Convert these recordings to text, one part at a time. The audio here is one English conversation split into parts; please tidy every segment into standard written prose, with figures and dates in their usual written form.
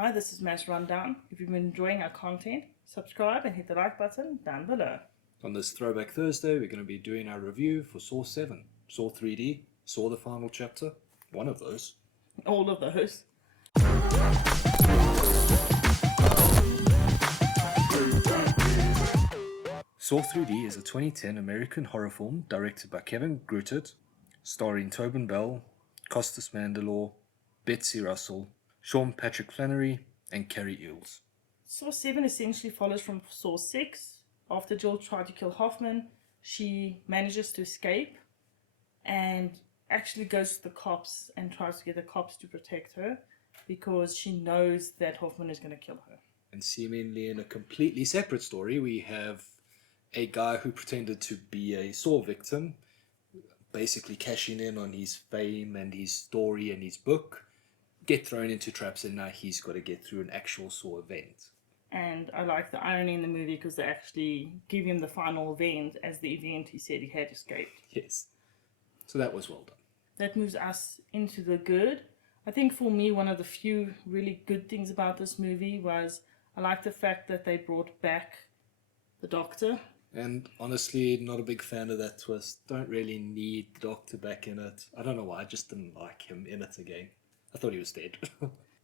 Hi, this is Mass Rundown. If you've been enjoying our content, subscribe and hit the like button down below. On this Throwback Thursday, we're going to be doing our review for Saw 7, Saw 3D, Saw the final chapter, one of those. All of those. Saw 3D is a 2010 American horror film directed by Kevin Greutert, starring Tobin Bell, Costas Mandylor, Betsy Russell, Sean Patrick Flannery, and Carrie Eels. Saw 7 essentially follows from Saw 6. After Jill tried to kill Hoffman, she manages to escape and actually goes to the cops and tries to get the cops to protect her because she knows that Hoffman is going to kill her. And seemingly in a completely separate story, we have a guy who pretended to be a Saw victim, basically cashing in on his fame and his story and his book, get thrown into traps, and now he's got to get through an actual Saw event. And I like the irony in the movie because they actually give him the final event as the event he said he had escaped. Yes. So that was well done. That moves us into the good. I think for me, one of the few really good things about this movie was I like the fact that they brought back the Doctor. And honestly, not a big fan of that twist. Don't really need the Doctor back in it. I don't know why, I just didn't like him in it again. I thought he was dead.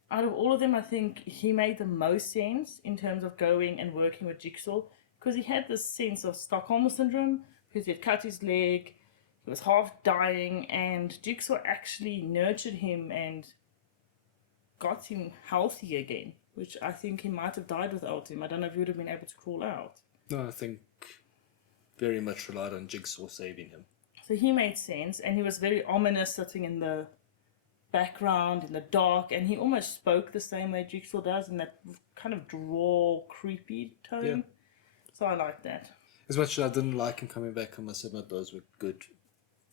Out of all of them, I think he made the most sense in terms of going and working with Jigsaw because he had this sense of Stockholm Syndrome because he had cut his leg, he was half dying, and Jigsaw actually nurtured him and got him healthy again, which I think he might have died without him. I don't know if he would have been able to crawl out. No, I think very much relied on Jigsaw saving him. So he made sense, and he was very ominous sitting in the background in the dark, and he almost spoke the same way Jigsaw does in that kind of draw, creepy tone. Yeah. So I like that. As much as I didn't like him coming back, I must admit those were good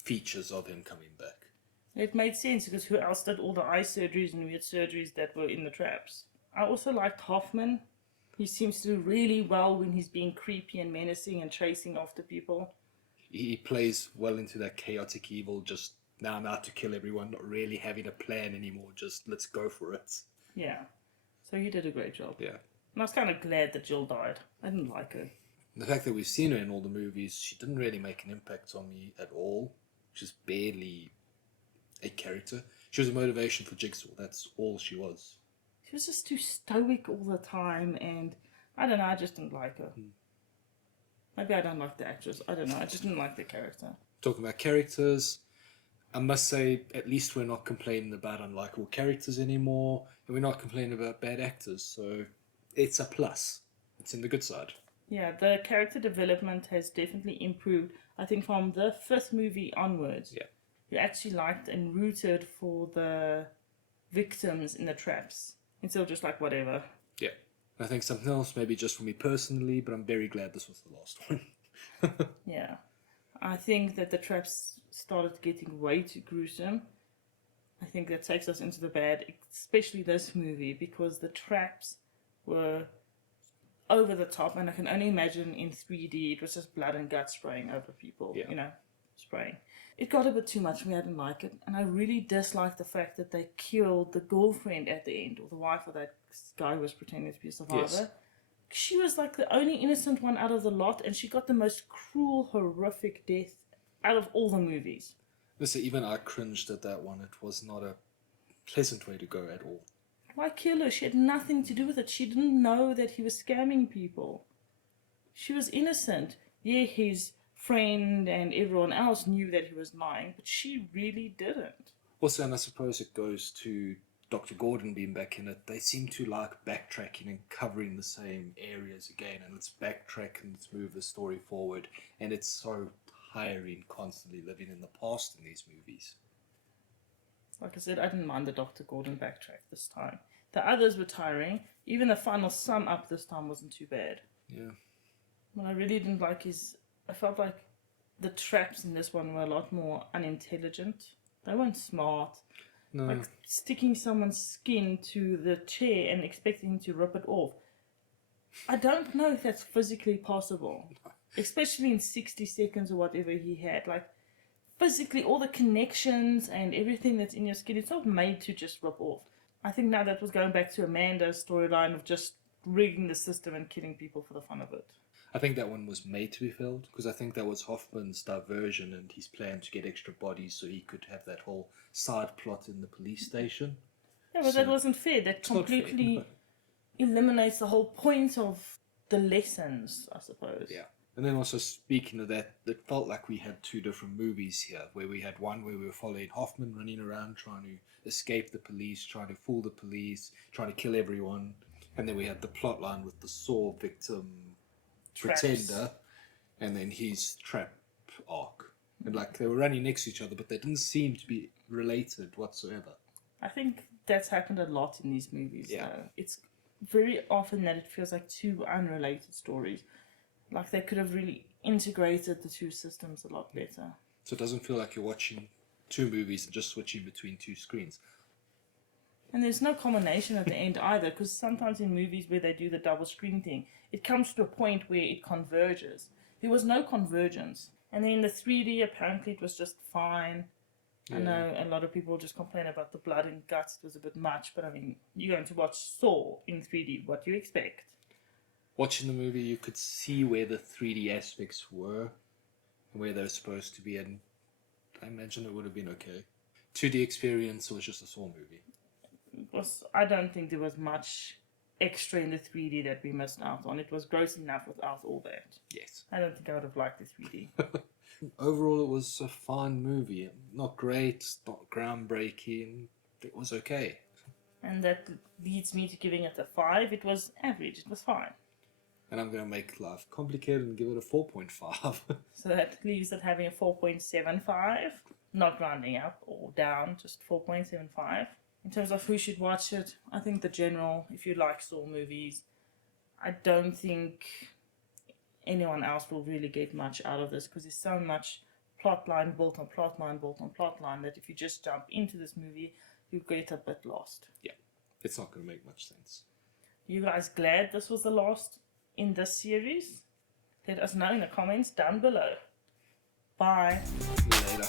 features of him coming back. It made sense because who else did all the eye surgeries and weird surgeries that were in the traps? I also liked Hoffman. He seems to do really well when he's being creepy and menacing and chasing after people. He plays well into that chaotic evil, just now I'm out to kill everyone, not really having a plan anymore, just let's go for it. Yeah. So he did a great job. Yeah. And I was kind of glad that Jill died. I didn't like her. The fact that we've seen her in all the movies, she didn't really make an impact on me at all. She's barely a character. She was a motivation for Jigsaw, that's all she was. She was just too stoic all the time, and I don't know, I just didn't like her. Maybe I don't like the actress. I don't know, I just didn't like the character. Talking about characters, I must say, at least we're not complaining about unlikable characters anymore, and we're not complaining about bad actors, so it's a plus. It's in the good side. Yeah, the character development has definitely improved. I think from the 5th movie onwards, Yeah. you actually liked and rooted for the victims in the traps instead of just like whatever. Yeah. I think something else, maybe just for me personally, but I'm very glad this was the last one. Yeah. I think that the traps started getting way too gruesome. I think that takes us into the bad, especially this movie, because the traps were over the top, and I can only imagine in 3D it was just blood and guts spraying over people, Yeah. you know, spraying. It got a bit too much for me, I didn't like it, and I really disliked the fact that they killed the girlfriend at the end, or the wife of that guy who was pretending to be a survivor. Yes. She was like the only innocent one out of the lot, and she got the most cruel, horrific death out of all the movies. Listen, even I cringed at that one. It was not a pleasant way to go at all. Why kill her? She had nothing to do with it. She didn't know that he was scamming people. She was innocent. Yeah, his friend and everyone else knew that he was lying, but she really didn't. Also, and I suppose it goes to Dr. Gordon being back in it. They seem to like backtracking and covering the same areas again, and let's backtrack and let's move the story forward. And it's so tiring constantly living in the past in these movies. Like I said, I didn't mind the Dr. Gordon backtrack this time. The others were tiring. Even the final sum up this time wasn't too bad. Yeah. What I really didn't like is I felt like the traps in this one were a lot more unintelligent. They weren't smart. No. Like sticking someone's skin to the chair and expecting him to rip it off. I don't know if that's physically possible. Especially in 60 seconds or whatever he had. Like, physically, all the connections and everything that's in your skin, it's not made to just rip off. I think now that was going back to Amanda's storyline of just rigging the system and killing people for the fun of it. I think that one was made to be filled because I think that was Hoffman's diversion and his plan to get extra bodies so he could have that whole side plot in the police station. Yeah, but that wasn't fair. That completely eliminates the whole point of the lessons, I suppose. Yeah. And then also speaking of that, it felt like we had two different movies here, where we had one where we were following Hoffman running around trying to escape the police, trying to fool the police, trying to kill everyone. And then we had the plot line with the Saw victim pretender and then his trap arc. And like they were running next to each other, but they didn't seem to be related whatsoever. I think that's happened a lot in these movies. Yeah. It's very often that it feels like two unrelated stories. Like they could have really integrated the two systems a lot better. So it doesn't feel like you're watching two movies and just switching between two screens. And there's no combination at the end either, because sometimes in movies where they do the double screen thing, it comes to a point where it converges. There was no convergence. And then the 3D, apparently it was just fine. Yeah. I know a lot of people just complain about the blood and guts. It was a bit much, but I mean, you're going to watch Saw in 3D. What do you expect? Watching the movie, you could see where the 3D aspects were and where they're supposed to be, and I imagine it would have been okay. 2D experience was just a Saw movie. I don't think there was much extra in the 3D that we missed out on. It was gross enough without all that. Yes. I don't think I would have liked the 3D. Overall, it was a fine movie. Not great, not groundbreaking. It was okay. And that leads me to giving it a 5. It was average. It was fine. And I'm going to make life complicated and give it a 4.5. So that leaves it having a 4.75. Not rounding up or down, just 4.75. In terms of who should watch it, I think the general, if you like Saw movies, I don't think anyone else will really get much out of this because there's so much plotline built on plotline built on plotline that if you just jump into this movie, you get a bit lost. Yeah, it's not going to make much sense. You guys glad this was the last in this series? Let us know in the comments down below. Bye. Later.